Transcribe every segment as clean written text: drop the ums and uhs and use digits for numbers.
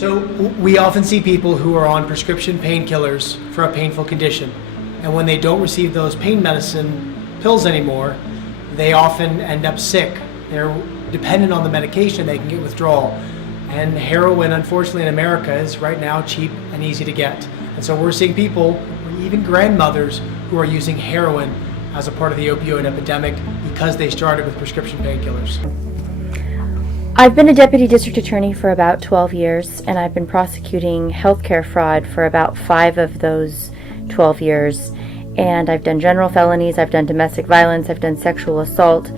So we often see people who are on prescription painkillers for a painful condition. And when they don't receive those pain medicine pills anymore, they often end up sick. They're dependent on the medication, they can get withdrawal. And heroin, unfortunately, in America is right now cheap and easy to get. And so we're seeing people, even grandmothers, who are using heroin as a part of the opioid epidemic because they started with prescription painkillers. I've been a deputy district attorney for about 12 years, and I've been prosecuting healthcare fraud for about 5 of those 12 years. And I've done general felonies, I've done domestic violence, I've done sexual assault.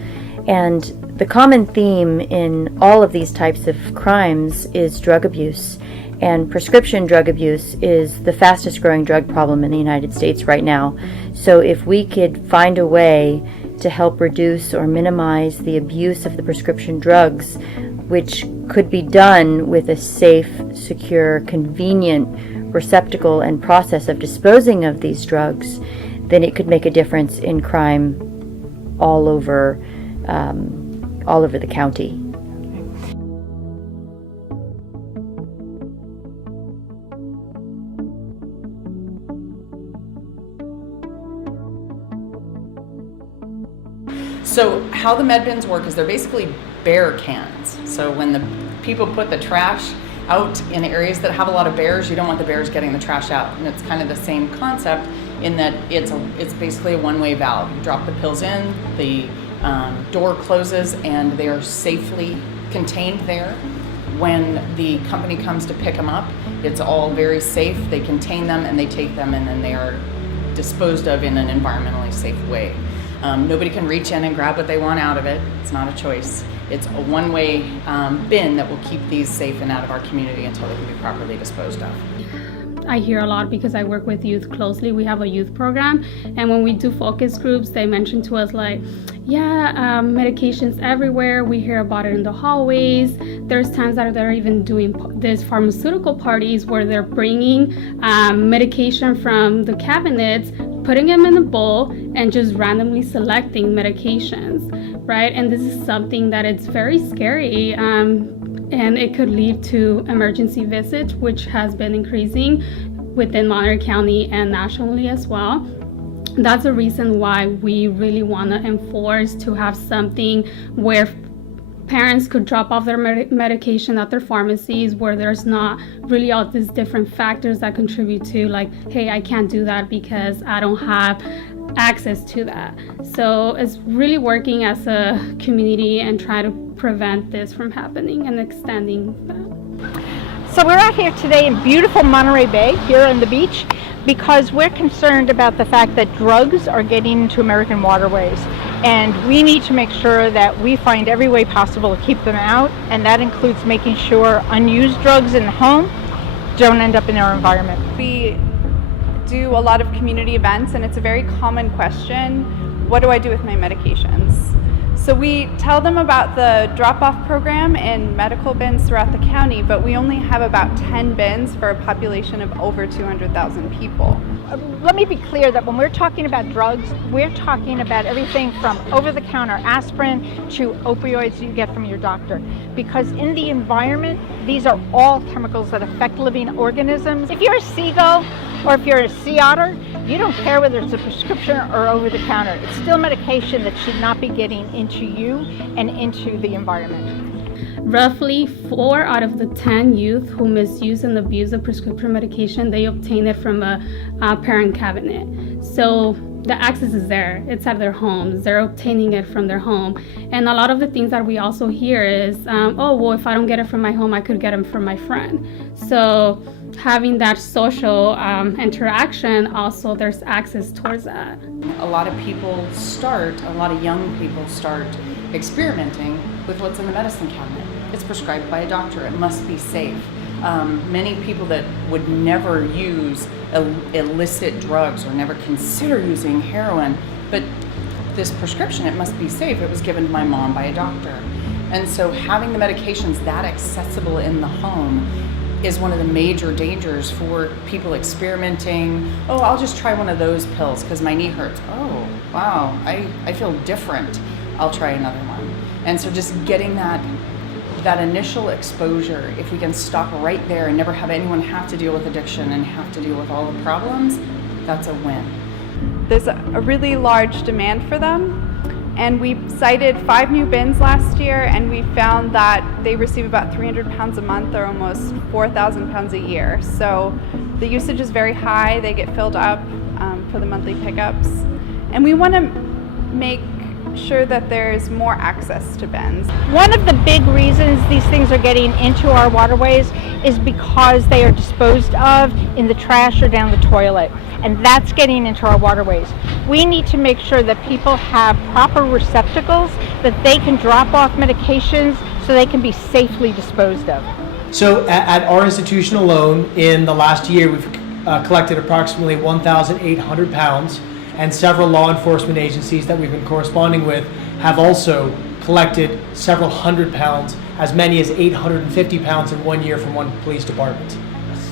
And the common theme in all of these types of crimes is drug abuse. And prescription drug abuse is the fastest growing drug problem in the United States right now. So if we could find a way to help reduce or minimize the abuse of the prescription drugs, which could be done with a safe, secure, convenient receptacle and process of disposing of these drugs, then it could make a difference in crime all over the county. So how the med bins work is they're basically bear cans. So when the people put the trash out in areas that have a lot of bears, you don't want the bears getting the trash out. And it's kind of the same concept in that it's basically a one-way valve. You drop the pills in, the door closes, and they are safely contained there. When the company comes to pick them up, it's all very safe. They contain them and they take them, and then they are disposed of in an environmentally safe way. Nobody can reach in and grab what they want out of it. It's not a choice. It's a one-way bin that will keep these safe and out of our community until they can be properly disposed of. I hear a lot because I work with youth closely. We have a youth program, and when we do focus groups, they mention to us like, medications everywhere. We hear about it in the hallways. There's times that they're even doing these pharmaceutical parties where they're bringing medication from the cabinets, putting them in a bowl, and just randomly selecting medications, right? And this is something that it's very scary. And it could lead to emergency visits, which has been increasing within Monterey County and nationally as well. That's the reason why we really want to enforce to have something where parents could drop off their medication at their pharmacies, where there's not really all these different factors that contribute to like, hey, I can't do that because I don't have access to that. So it's really working as a community and try to prevent this from happening and extending that. So we're out here today in beautiful Monterey Bay, here on the beach, because we're concerned about the fact that drugs are getting into American waterways. And we need to make sure that we find every way possible to keep them out, and that includes making sure unused drugs in the home don't end up in our environment. We do a lot of community events, and it's a very common question, what do I do with my medications? So we tell them about the drop-off program in medical bins throughout the county, but we only have about 10 bins for a population of over 200,000 people. Let me be clear that when we're talking about drugs, we're talking about everything from over-the-counter aspirin to opioids you get from your doctor. Because in the environment, these are all chemicals that affect living organisms. If you're a seagull or if you're a sea otter, you don't care whether it's a prescription or over-the-counter. It's still medication that should not be getting into you and into the environment. Roughly 4 out of the 10 youth who misuse and abuse of prescription medication, they obtain it from a parent cabinet. So the access is there. It's at their homes. They're obtaining it from their home. And a lot of the things that we also hear is, if I don't get it from my home, I could get it from my friend. So having that social interaction, also there's access towards that. A lot of young people start experimenting with what's in the medicine cabinet. It's prescribed by a doctor. It must be safe. Many people that would never use illicit drugs or never consider using heroin, but this prescription, it must be safe. It was given to my mom by a doctor. And so having the medications that accessible in the home is one of the major dangers for people experimenting. Oh, I'll just try one of those pills because my knee hurts. Oh, wow, I feel different. I'll try another one. And so just getting that that initial exposure, if we can stop right there and never have anyone have to deal with addiction and have to deal with all the problems, that's a win. There's a really large demand for them, and we cited 5 new bins last year, and we found that they receive about 300 pounds a month, or almost 4,000 pounds a year. So the usage is very high. They get filled up for the monthly pickups, and we want to make sure that there's more access to bins. One of the big reasons these things are getting into our waterways is because they are disposed of in the trash or down the toilet, and that's getting into our waterways. We need to make sure that people have proper receptacles that they can drop off medications so they can be safely disposed of. So at our institution alone, in the last year, we've collected approximately 1,800 pounds, and several law enforcement agencies that we've been corresponding with have also collected several hundred pounds, as many as 850 pounds in 1 year from one police department.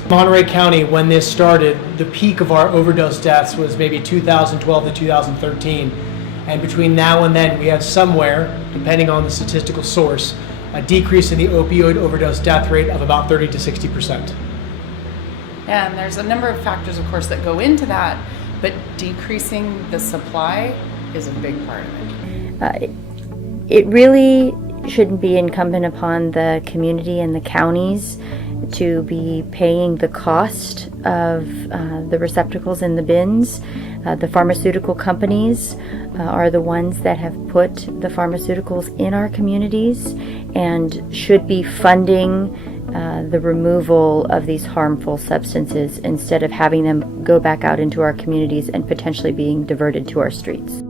Monterey County, when this started, the peak of our overdose deaths was maybe 2012 to 2013. And between now and then, we have somewhere, depending on the statistical source, a decrease in the opioid overdose death rate of about 30 to 60%. And there's a number of factors, of course, that go into that, but decreasing the supply is a big part of it. It really shouldn't be incumbent upon the community and the counties to be paying the cost of the receptacles in the bins. The pharmaceutical companies are the ones that have put the pharmaceuticals in our communities and should be funding the removal of these harmful substances instead of having them go back out into our communities and potentially being diverted to our streets.